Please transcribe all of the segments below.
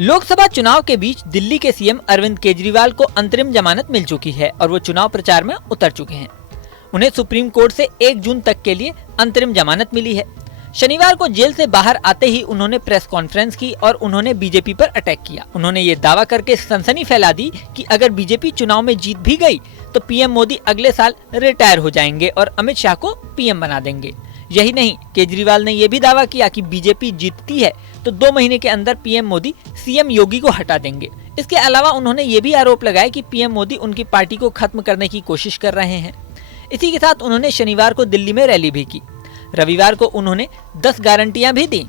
लोकसभा चुनाव के बीच दिल्ली के सीएम अरविंद केजरीवाल को अंतरिम जमानत मिल चुकी है और वो चुनाव प्रचार में उतर चुके हैं। उन्हें सुप्रीम कोर्ट से 1 जून तक के लिए अंतरिम जमानत मिली है। शनिवार को जेल से बाहर आते ही उन्होंने प्रेस कॉन्फ्रेंस की और उन्होंने बीजेपी पर अटैक किया। उन्होंने ये दावा करके सनसनी फैला दी कि अगर बीजेपी चुनाव में जीत भी गई तो पीएम मोदी अगले साल रिटायर हो जाएंगे और अमित शाह को पीएम बना देंगे। यही नहीं, केजरीवाल ने यह भी दावा किया कि बीजेपी जीतती है तो 2 महीने के अंदर पीएम मोदी सीएम योगी को हटा देंगे। इसके अलावा उन्होंने ये भी आरोप लगाया कि पीएम मोदी उनकी पार्टी को खत्म करने की कोशिश कर रहे हैं। इसी के साथ उन्होंने शनिवार को दिल्ली में रैली भी की। रविवार को उन्होंने 10 गारंटियां भी दी।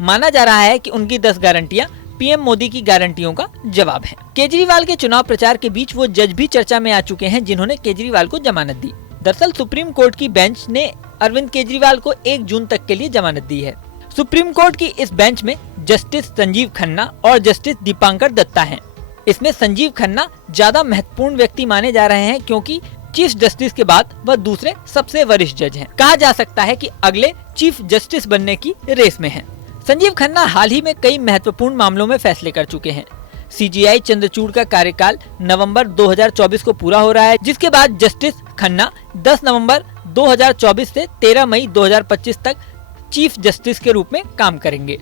माना जा रहा है कि उनकी 10 गारंटियां पीएम मोदी की गारंटियों का जवाब है। केजरीवाल के चुनाव प्रचार के बीच वो जज भी चर्चा में आ चुके हैं जिन्होंने केजरीवाल को जमानत दी। दरअसल सुप्रीम कोर्ट की बेंच ने अरविंद केजरीवाल को 1 जून तक के लिए जमानत दी है। सुप्रीम कोर्ट की इस बेंच में जस्टिस संजीव खन्ना और जस्टिस दीपांकर दत्ता हैं। इसमें संजीव खन्ना ज्यादा महत्वपूर्ण व्यक्ति माने जा रहे हैं क्योंकि चीफ जस्टिस के बाद वह दूसरे सबसे वरिष्ठ जज हैं। कहा जा सकता है कि अगले चीफ जस्टिस बनने की रेस में हैं। संजीव खन्ना हाल ही में कई महत्वपूर्ण मामलों में फैसले कर चुके हैं। सीजीआई चंद्रचूड़ का कार्यकाल नवंबर 2024 को पूरा हो रहा है, जिसके बाद जस्टिस खन्ना 10 नवंबर 2024 से 13 मई 2025 तक चीफ जस्टिस के रूप में काम करेंगे।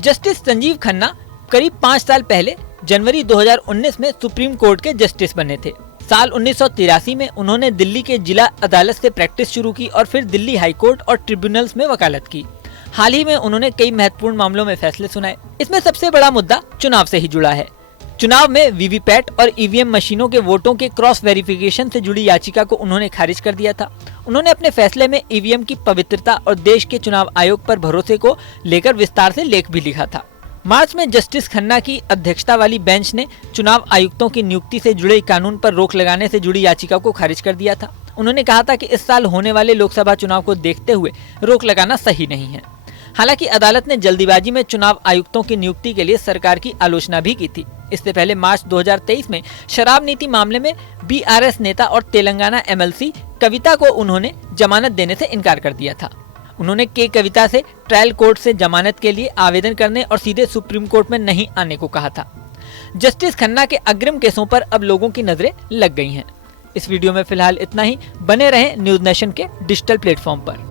जस्टिस संजीव खन्ना करीब 5 साल पहले जनवरी 2019 में सुप्रीम कोर्ट के जस्टिस बने थे। साल 1983 में उन्होंने दिल्ली के जिला अदालत से प्रैक्टिस शुरू की और फिर दिल्ली हाई कोर्ट और ट्रिब्यूनल्स में वकालत की। हाल ही में उन्होंने कई महत्वपूर्ण मामलों में फैसले सुनाए। इसमें सबसे बड़ा मुद्दा चुनाव से ही जुड़ा है। चुनाव में वीवीपैट और ईवीएम मशीनों के वोटों के क्रॉस वेरिफिकेशन से जुड़ी याचिका को उन्होंने खारिज कर दिया था। उन्होंने अपने फैसले में ईवीएम की पवित्रता और देश के चुनाव आयोग पर भरोसे को लेकर विस्तार से लेख भी लिखा था। मार्च में जस्टिस खन्ना की अध्यक्षता वाली बेंच ने चुनाव आयुक्तों की नियुक्ति से जुड़े कानून पर रोक लगाने से जुड़ी याचिका को खारिज कर दिया था। उन्होंने कहा था कि इस साल होने वाले लोकसभा चुनाव को देखते हुए रोक लगाना सही नहीं है। हालांकि अदालत ने जल्दीबाजी में चुनाव आयुक्तों की नियुक्ति के लिए सरकार की आलोचना भी की थी। इससे पहले मार्च 2023 में शराब नीति मामले में बीआरएस नेता और तेलंगाना एमएलसी कविता को उन्होंने जमानत देने से इनकार कर दिया था। उन्होंने कविता से ट्रायल कोर्ट से जमानत के लिए आवेदन करने और सीधे सुप्रीम कोर्ट में नहीं आने को कहा था। जस्टिस खन्ना के अग्रिम केसों पर अब लोगों की नजरें लग गई हैं। इस वीडियो में फिलहाल इतना ही। बने रहें न्यूज़ नेशन के डिजिटल प्लेटफॉर्म पर।